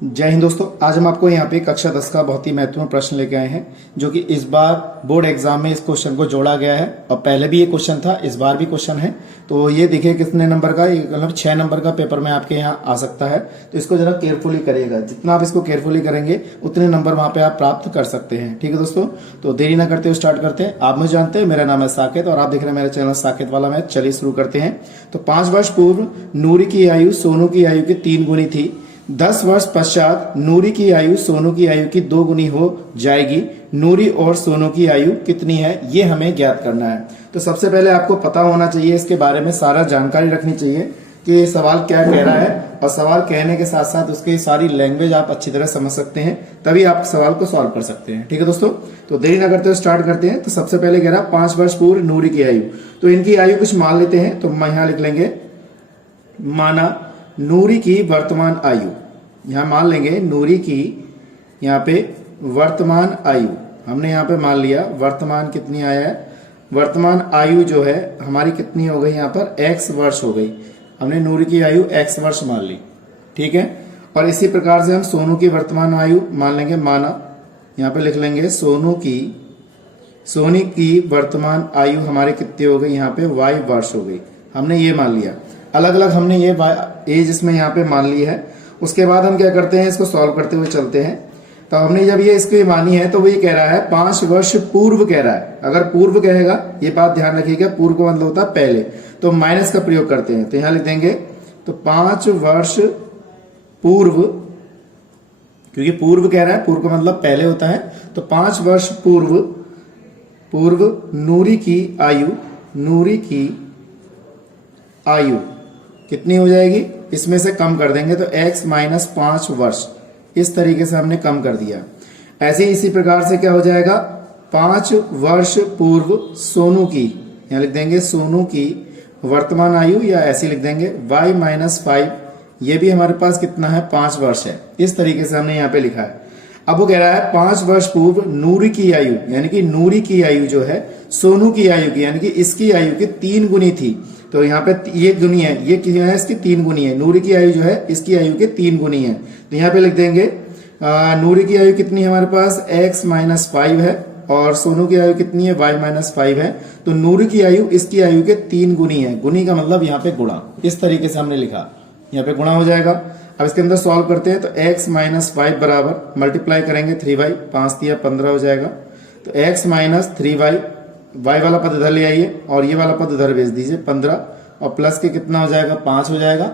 जय हिंद दोस्तों, आज हम आपको यहाँ पे कक्षा 10 का बहुत ही महत्वपूर्ण प्रश्न लेके आए हैं जो कि इस बार बोर्ड एग्जाम में इस क्वेश्चन को जोड़ा गया है और पहले भी ये क्वेश्चन था, इस बार भी क्वेश्चन है। तो ये देखिए कितने नंबर का, मतलब 6 नंबर का पेपर में आपके यहाँ आ सकता है। तो इसको जरा केयरफुली करिएगा, जितना आप इसको केयरफुली करेंगे उतने नंबर वहां पे आप प्राप्त कर सकते हैं। ठीक है दोस्तों, तो देरी ना करते हुए स्टार्ट करते हैं। आप मुझे जानते हैं, मेरा नाम है साकेत और आप देख रहे हैं मेरा चैनल साकेत वाला मैथ। चलिए शुरू करते हैं। तो 5 वर्ष पूर्व नूरी की आयु सोनू की आयु की 3 गुनी थी। 10 वर्ष पश्चात नूरी की आयु सोनू की आयु की 2 गुनी हो जाएगी। नूरी और सोनू की आयु कितनी है, ये हमें ज्ञात करना है। तो सबसे पहले आपको पता होना चाहिए, इसके बारे में सारा जानकारी रखनी चाहिए कि सवाल क्या कह रहा है, और सवाल कहने के साथ साथ उसकी सारी लैंग्वेज आप अच्छी तरह समझ सकते हैं, तभी आप सवाल को सॉल्व कर सकते हैं। ठीक है दोस्तों, तो देरी ना करते हुए स्टार्ट करते हैं। तो सबसे पहले कह रहा 5 वर्ष पूर्व नूरी की आयु, तो इनकी आयु कुछ मान लेते हैं। तो यहां लिख लेंगे माना नूरी की वर्तमान आयु, यहां मान लेंगे नूरी की यहाँ पे वर्तमान आयु, हमने यहाँ पे मान लिया वर्तमान कितनी आया है। वर्तमान आयु जो है हमारी कितनी हो गई, यहाँ पर x वर्ष हो गई। हमने नूरी की आयु x वर्ष मान ली, ठीक है। और इसी प्रकार से हम सोनू की वर्तमान आयु मान लेंगे, माना यहाँ पे लिख लेंगे सोनू की वर्तमान आयु हमारी कितनी हो गई, यहाँ पे y वर्ष हो गई। हमने ये मान लिया, अलग अलग हमने ये एज इसमें यहाँ पे मान ली है। उसके बाद हम क्या करते हैं, इसको सॉल्व करते हुए चलते हैं। तो हमने जब ये इसको मानी है तो वो ये कह रहा है 5 वर्ष पूर्व कह रहा है। अगर पूर्व कहेगा, ये बात ध्यान रखिएगा, पूर्व का मतलब होता है पहले, तो माइनस का प्रयोग करते हैं। तो यहां लिख देंगे तो 5 वर्ष पूर्व, क्योंकि पूर्व कह रहा है, पूर्व का मतलब पहले होता है। तो 5 वर्ष पूर्व नूरी की आयु कितनी हो जाएगी, इसमें से कम कर देंगे तो x माइनस 5 वर्ष, इस तरीके से हमने कम कर दिया। ऐसे ही इसी प्रकार से क्या हो जाएगा, 5 वर्ष पूर्व सोनू की, यहां लिख देंगे सोनू की वर्तमान आयु, या ऐसे लिख देंगे y माइनस 5, ये भी हमारे पास कितना है, 5 वर्ष है। इस तरीके से हमने यहाँ पे लिखा है। अब वो कह रहा है 5 वर्ष पूर्व नूरी की आयु, यानी कि नूरी की आयु जो है सोनू की आयु की, यानी कि इसकी आयु की 3 गुनी थी। तो यहाँ पे ये गुनी है, ये क्या है, इसकी 3 गुनी है। नूरी की आयु जो है इसकी आयु के 3 गुनी है। तो यहाँ पे लिख देंगे नूरी की आयु कितनी है हमारे पास, x माइनस 5 है, और सोनू की आयु कितनी है, y माइनस 5 है। तो नूरी की आयु इसकी आयु के 3 गुनी है। गुनी का मतलब यहाँ पे गुणा, इस तरीके से हमने लिखा, यहाँ पे गुणा हो जाएगा। अब इसके अंदर सॉल्व करते हैं। तो x माइनस 5 बराबर मल्टीप्लाई करेंगे 3y, 5 दिया 15 हो जाएगा। तो x माइनस 3y, y वाला पद इधर ले आइए और ये वाला पद इधर भेज दीजिए 15, और प्लस के कितना हो जाएगा, 5 हो जाएगा।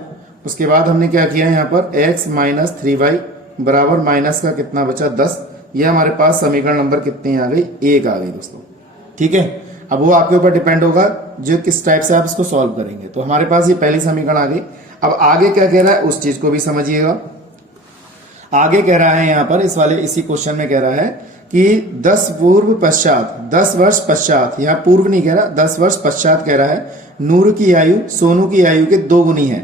उसके बाद हमने क्या किया यहाँ पर, x माइनस 3y बराबर माइनस का कितना बचा, 10। ये हमारे पास समीकरण नंबर कितनी आ गई, 1 आ गई दोस्तों। ठीक है, अब वो आपके ऊपर डिपेंड होगा जो किस टाइप से आप इसको सॉल्व करेंगे। तो हमारे पास ये पहली समीकरण आ गई। अब आगे क्या कह रहा है उस चीज को भी समझिएगा। आगे कह रहा है यहाँ पर इसी क्वेश्चन में कह रहा है कि 10 वर्ष पश्चात, यहाँ पूर्व नहीं कह रहा, 10 वर्ष पश्चात कह रहा है नूर की आयु सोनू की आयु के 2 गुनी है।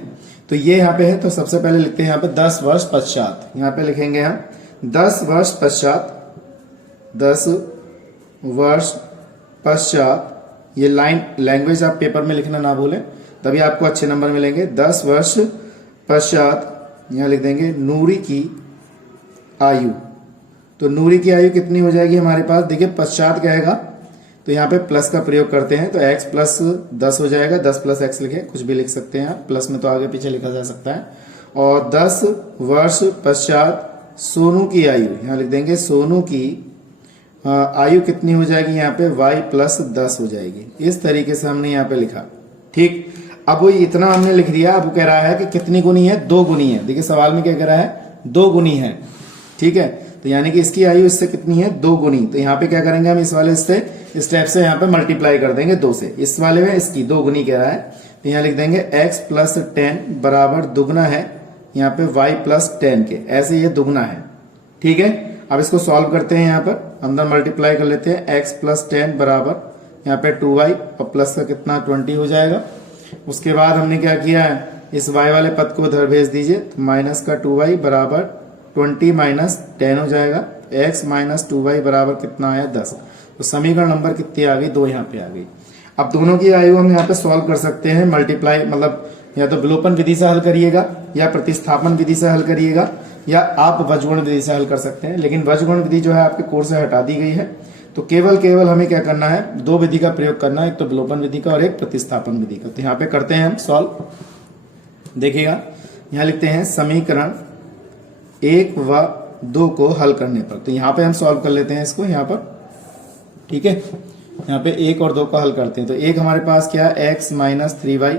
तो ये यहाँ पे है। तो सबसे पहले लिखते हैं यहाँ पे 10 वर्ष पश्चात, यहाँ पे लिखेंगे हम 10 वर्ष पश्चात, 10 वर्ष पश्चात। ये लैंग्वेज आप पेपर में लिखना ना भूलें, तभी आपको अच्छे नंबर मिलेंगे। 10 वर्ष पश्चात यहाँ लिख देंगे नूरी की आयु। तो नूरी की आयु कितनी हो जाएगी हमारे पास, देखिए पश्चात कहेगा तो यहाँ पे प्लस का प्रयोग करते हैं। तो x प्लस 10 हो जाएगा, 10 प्लस x लिखे, कुछ भी लिख सकते हैं आप, प्लस में तो आगे पीछे लिखा जा सकता है। और 10 वर्ष पश्चात सोनू की आयु, यहाँ लिख देंगे सोनू की आयु कितनी हो जाएगी, यहाँ पे y प्लस 10 हो जाएगी। इस तरीके से हमने यहाँ पे लिखा। ठीक, अब वो इतना हमने लिख दिया। अब वो कह रहा है कि कितनी गुनी है, 2 गुनी है। देखिए सवाल में क्या कह रहा है, 2 गुनी है। ठीक है, तो यानी कि इसकी आयु इससे कितनी है, 2 गुनी। तो यहाँ पे क्या करेंगे हम, इस वाले से इस टाइप से यहाँ पे मल्टीप्लाई कर देंगे 2 से। इस वाले में इसकी 2 गुनी कह रहा है, तो यहाँ लिख देंगे x प्लस 10 बराबर दुगना है यहाँ पे y प्लस 10 के, ऐसे ये दुगना है। ठीक है, अब इसको सॉल्व करते हैं। यहाँ पर अंदर मल्टीप्लाई कर लेते हैं, x प्लस 10 बराबर यहाँ पे 2y और प्लस का कितना 20 हो जाएगा। उसके बाद हमने क्या किया है, इस y वाले पद को इधर भेज दीजिए, तो माइनस का 2y बराबर 20 माइनस 10 हो जाएगा। x माइनस 2y बराबर कितना आया, 10। तो समीकरण नंबर कितनी आ गई, 2 यहाँ पे आ गई। अब दोनों की आयु हम यहाँ पे सॉल्व कर सकते हैं, मल्टीप्लाई मतलब या तो विलोपन विधि से हल करिएगा या प्रतिस्थापन विधि से हल करिएगा। या आप वज्रगुण विधि से हल कर सकते हैं, लेकिन वज्रगुण विधि जो है आपके कोर्स से हटा दी गई है। तो केवल हमें क्या करना है, दो विधि का प्रयोग करना है, एक तो विलोपन विधि का और एक प्रतिस्थापन विधि का। तो यहाँ पे करते हैं हम सॉल्व। देखिएगा यहाँ लिखते हैं समीकरण 1 व 2 को हल करने पर। तो यहाँ पे हम सॉल्व कर लेते हैं इसको यहाँ पर, ठीक है। यहाँ पे 1 और 2 को हल करते हैं। तो एक हमारे पास क्या है, x माइनस 3y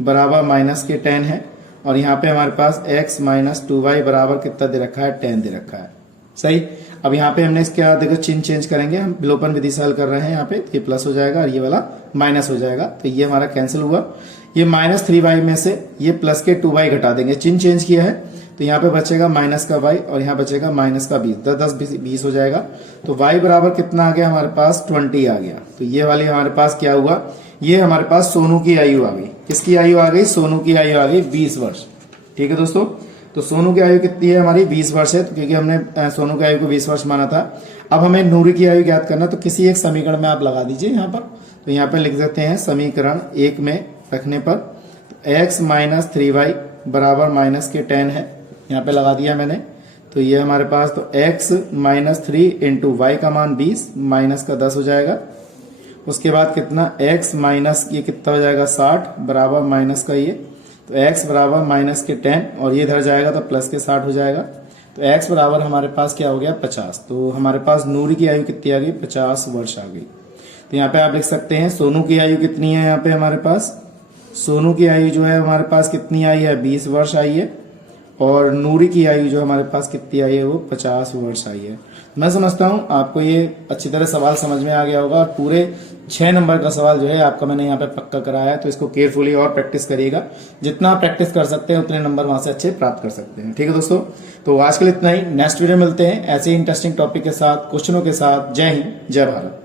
बराबर माइनस के 10 है, और यहाँ पे हमारे पास x माइनस 2y बराबर कितना दे रखा है, 10 दे रखा है। सही। अब यहाँ पे हमने इसका देखो चिन्ह चेंज करेंगे, हम विलोपन विधि से हल कर रहे हैं। यहाँ पे ये प्लस हो जाएगा और ये वाला माइनस हो जाएगा, तो ये हमारा कैंसिल हुआ। ये माइनस 3y में से ये प्लस के 2y घटा देंगे, चिन्ह चेंज किया है। तो यहाँ पे बचेगा माइनस का y और यहाँ बचेगा माइनस का 20, 10 20 हो जाएगा। तो y बराबर कितना आ गया हमारे पास, 20 आ गया। तो ये वाली हमारे पास क्या हुआ, ये हमारे पास सोनू की आयु आ गई। किसकी आयु आ गई, सोनू की आयु आ गई 20 वर्ष। ठीक है दोस्तों, तो सोनू की आयु कितनी है हमारी, 20 वर्ष है, तो क्योंकि हमने सोनू की आयु को 20 वर्ष माना था। अब हमें नूरी की आयु ज्ञात करना, तो किसी एक समीकरण में आप लगा दीजिए यहाँ पर। तो यहाँ पर लिख सकते हैं समीकरण 1 में रखने पर x माइनस 3y बराबर माइनस के 10 है, यहाँ पे लगा दिया मैंने। तो ये हमारे पास तो x माइनस 3 इंटू वाई का मान 20 माइनस का 10 हो जाएगा। उसके बाद कितना, x माइनस ये कितना हो जाएगा 60 बराबर माइनस का ये, तो x बराबर माइनस के 10 और ये इधर जाएगा तो प्लस के 60 हो जाएगा। तो x बराबर हमारे पास क्या हो गया 50। तो हमारे पास नूरी की आयु कितनी आ गई, 50 वर्ष आ गई। तो यहाँ पे आप लिख सकते हैं सोनू की आयु कितनी है, यहाँ पे हमारे पास सोनू की आयु जो है हमारे पास कितनी आई है, 20 वर्ष आई है, और नूरी की आयु जो हमारे पास कितनी आई है, वो 50 वर्ष आई है। मैं समझता हूं आपको ये अच्छी तरह सवाल समझ में आ गया होगा, और पूरे 6 नंबर का सवाल जो है आपका मैंने यहाँ पे पक्का कराया है। तो इसको केयरफुली और प्रैक्टिस करिएगा, जितना आप प्रैक्टिस कर सकते हैं उतने नंबर वहां से अच्छे प्राप्त कर सकते हैं। ठीक है दोस्तों, तो आज के लिए इतना ही। नेक्स्ट वीडियो मिलते हैं ऐसे ही इंटरेस्टिंग टॉपिक के साथ, क्वेश्चनों के साथ। जय हिंद, जय भारत।